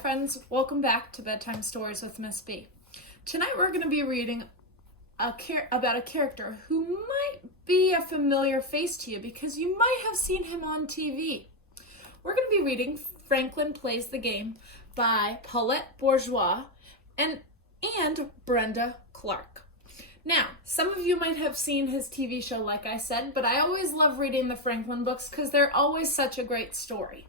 friends, welcome back to Bedtime Stories with Miss B. Tonight we're going to be reading about a character who might be a familiar face to you because you might have seen him on TV. We're going to be reading Franklin Plays the Game by Paulette Bourgeois and Brenda Clark. Now, some of you might have seen his TV show, like I said, but I always love reading the Franklin books because they're always such a great story.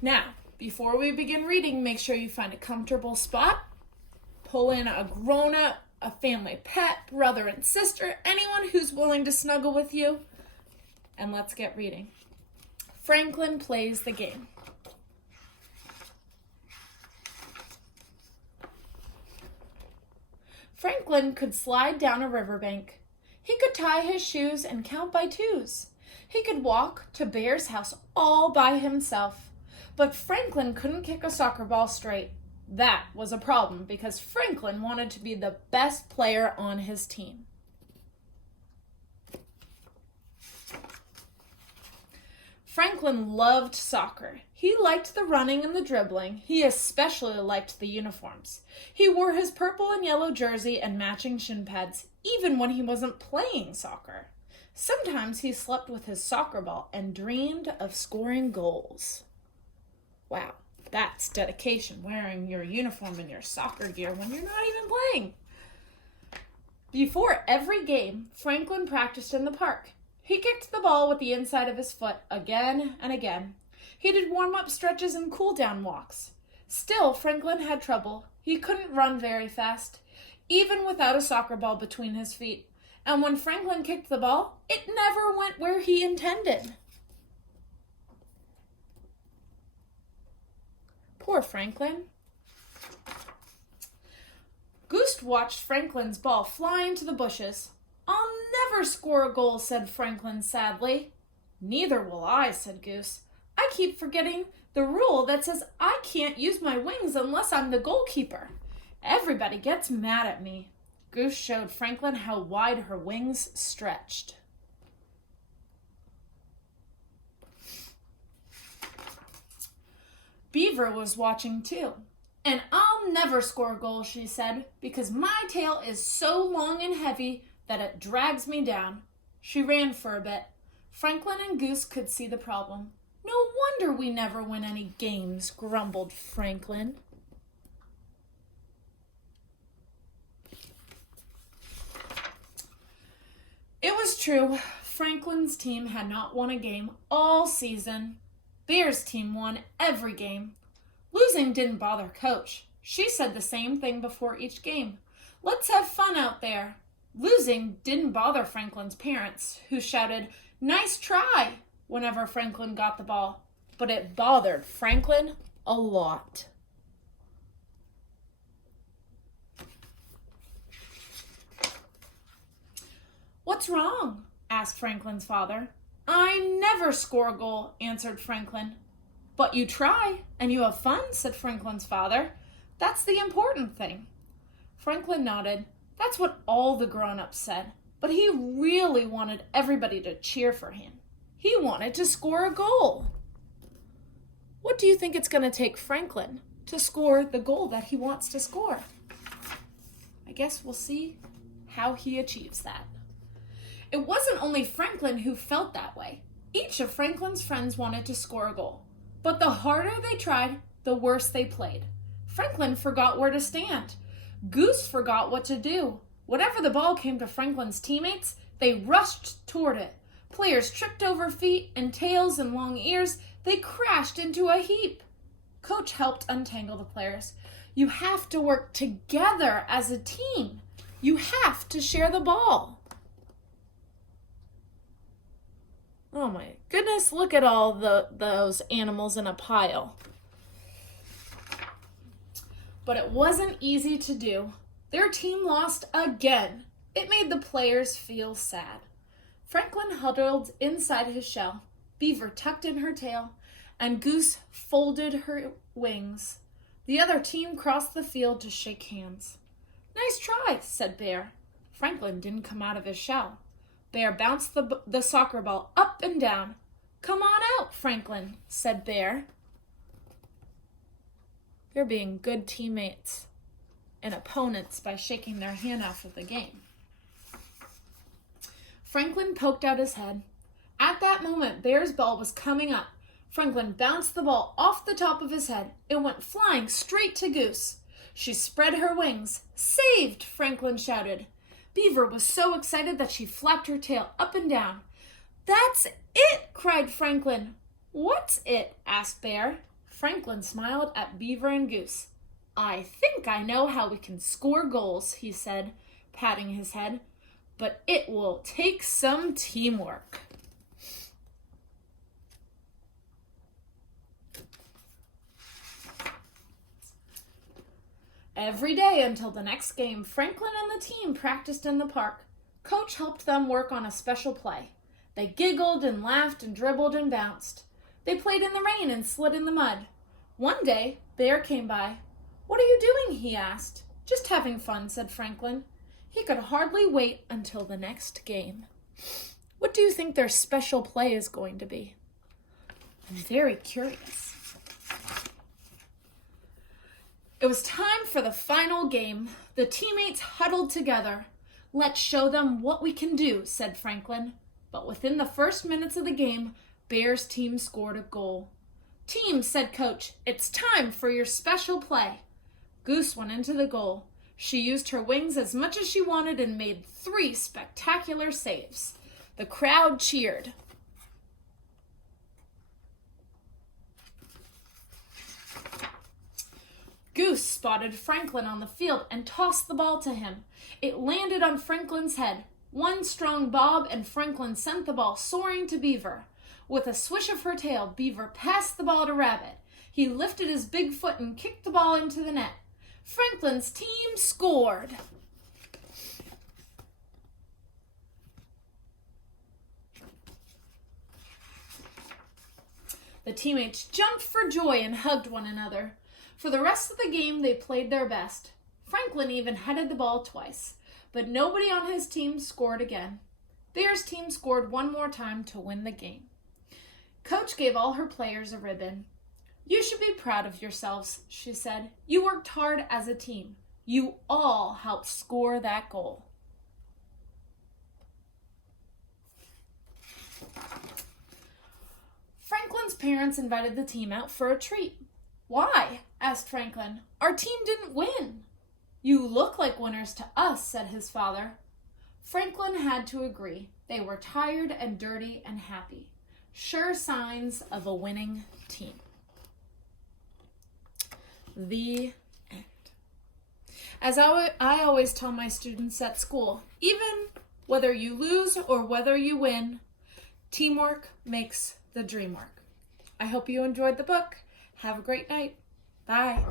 Now, before we begin reading, make sure you find a comfortable spot. Pull in a grown-up, a family pet, brother and sister, anyone who's willing to snuggle with you. And let's get reading. Franklin Plays the Game. Franklin could slide down a riverbank. He could tie his shoes and count by twos. He could walk to Bear's house all by himself. But Franklin couldn't kick a soccer ball straight. That was a problem because Franklin wanted to be the best player on his team. Franklin loved soccer. He liked the running and the dribbling. He especially liked the uniforms. He wore his purple and yellow jersey and matching shin pads, even when he wasn't playing soccer. Sometimes he slept with his soccer ball and dreamed of scoring goals. Wow, that's dedication, wearing your uniform and your soccer gear when you're not even playing. Before every game, Franklin practiced in the park. He kicked the ball with the inside of his foot again and again. He did warm-up stretches and cool-down walks. Still, Franklin had trouble. He couldn't run very fast, even without a soccer ball between his feet. And when Franklin kicked the ball, it never went where he intended. Poor Franklin. Goose watched Franklin's ball fly into the bushes. "I'll never score a goal," said Franklin sadly. "Neither will I," said Goose. "I keep forgetting the rule that says I can't use my wings unless I'm the goalkeeper. Everybody gets mad at me." Goose showed Franklin how wide her wings stretched. Beaver was watching too. "And I'll never score a goal," she said, "because my tail is so long and heavy that it drags me down." She ran for a bit. Franklin and Goose could see the problem. "No wonder we never win any games," grumbled Franklin. It was true. Franklin's team had not won a game all season. Bear's team won every game. Losing didn't bother Coach. She said the same thing before each game. "Let's have fun out there." Losing didn't bother Franklin's parents, who shouted, "Nice try," whenever Franklin got the ball. But it bothered Franklin a lot. "What's wrong?" asked Franklin's father. "I never score a goal," answered Franklin. "But you try, and you have fun," said Franklin's father. "That's the important thing." Franklin nodded. That's what all the grown-ups said, but he really wanted everybody to cheer for him. He wanted to score a goal. What do you think it's going to take Franklin to score the goal that he wants to score? I guess we'll see how he achieves that. It wasn't only Franklin who felt that way. Each of Franklin's friends wanted to score a goal. But the harder they tried, the worse they played. Franklin forgot where to stand. Goose forgot what to do. Whenever the ball came to Franklin's teammates, they rushed toward it. Players tripped over feet and tails and long ears. They crashed into a heap. Coach helped untangle the players. You have to work together as a team. You have to share the ball. Oh my goodness, look at all those animals in a pile. But it wasn't easy to do. Their team lost again. It made the players feel sad. Franklin huddled inside his shell. Beaver tucked in her tail, and Goose folded her wings. The other team crossed the field to shake hands. "Nice try," said Bear. Franklin didn't come out of his shell. Bear bounced the soccer ball up and down. "Come on out, Franklin," said Bear. You're being good teammates and opponents by shaking their hand after the game. Franklin poked out his head. At that moment, Bear's ball was coming up. Franklin bounced the ball off the top of his head. It went flying straight to Goose. She spread her wings. Saved! Franklin shouted. Beaver was so excited that she flapped her tail up and down. That's it! Cried Franklin. What's it? Asked Bear. Franklin smiled at Beaver and Goose. I think I know how we can score goals, he said, patting his head. But it will take some teamwork. Every day until the next game, Franklin and the team practiced in the park. Coach helped them work on a special play. They giggled and laughed and dribbled and bounced. They played in the rain and slid in the mud. One day, Bear came by. What are you doing? He asked. Just having fun, said Franklin. He could hardly wait until the next game. What do you think their special play is going to be? I'm very curious. It was time for the final game. The teammates huddled together. Let's show them what we can do, said Franklin. But within the first minutes of the game, Bear's team scored a goal. Team, said Coach, it's time for your special play. Goose went into the goal. She used her wings as much as she wanted and made 3 spectacular saves. The crowd cheered. Goose spotted Franklin on the field and tossed the ball to him. It landed on Franklin's head. One strong bob and Franklin sent the ball soaring to Beaver. With a swish of her tail, Beaver passed the ball to Rabbit. He lifted his big foot and kicked the ball into the net. Franklin's team scored. The teammates jumped for joy and hugged one another. For the rest of the game, they played their best. Franklin even headed the ball twice, but nobody on his team scored again. Bear's team scored one more time to win the game. Coach gave all her players a ribbon. You should be proud of yourselves, she said. You worked hard as a team. You all helped score that goal. Franklin's parents invited the team out for a treat. Why? Asked Franklin. Our team didn't win. You look like winners to us, said his father. Franklin had to agree. They were tired and dirty and happy. Sure signs of a winning team. The end. As I always tell my students at school, even whether you lose or whether you win, teamwork makes the dream work. I hope you enjoyed the book. Have a great night. Bye.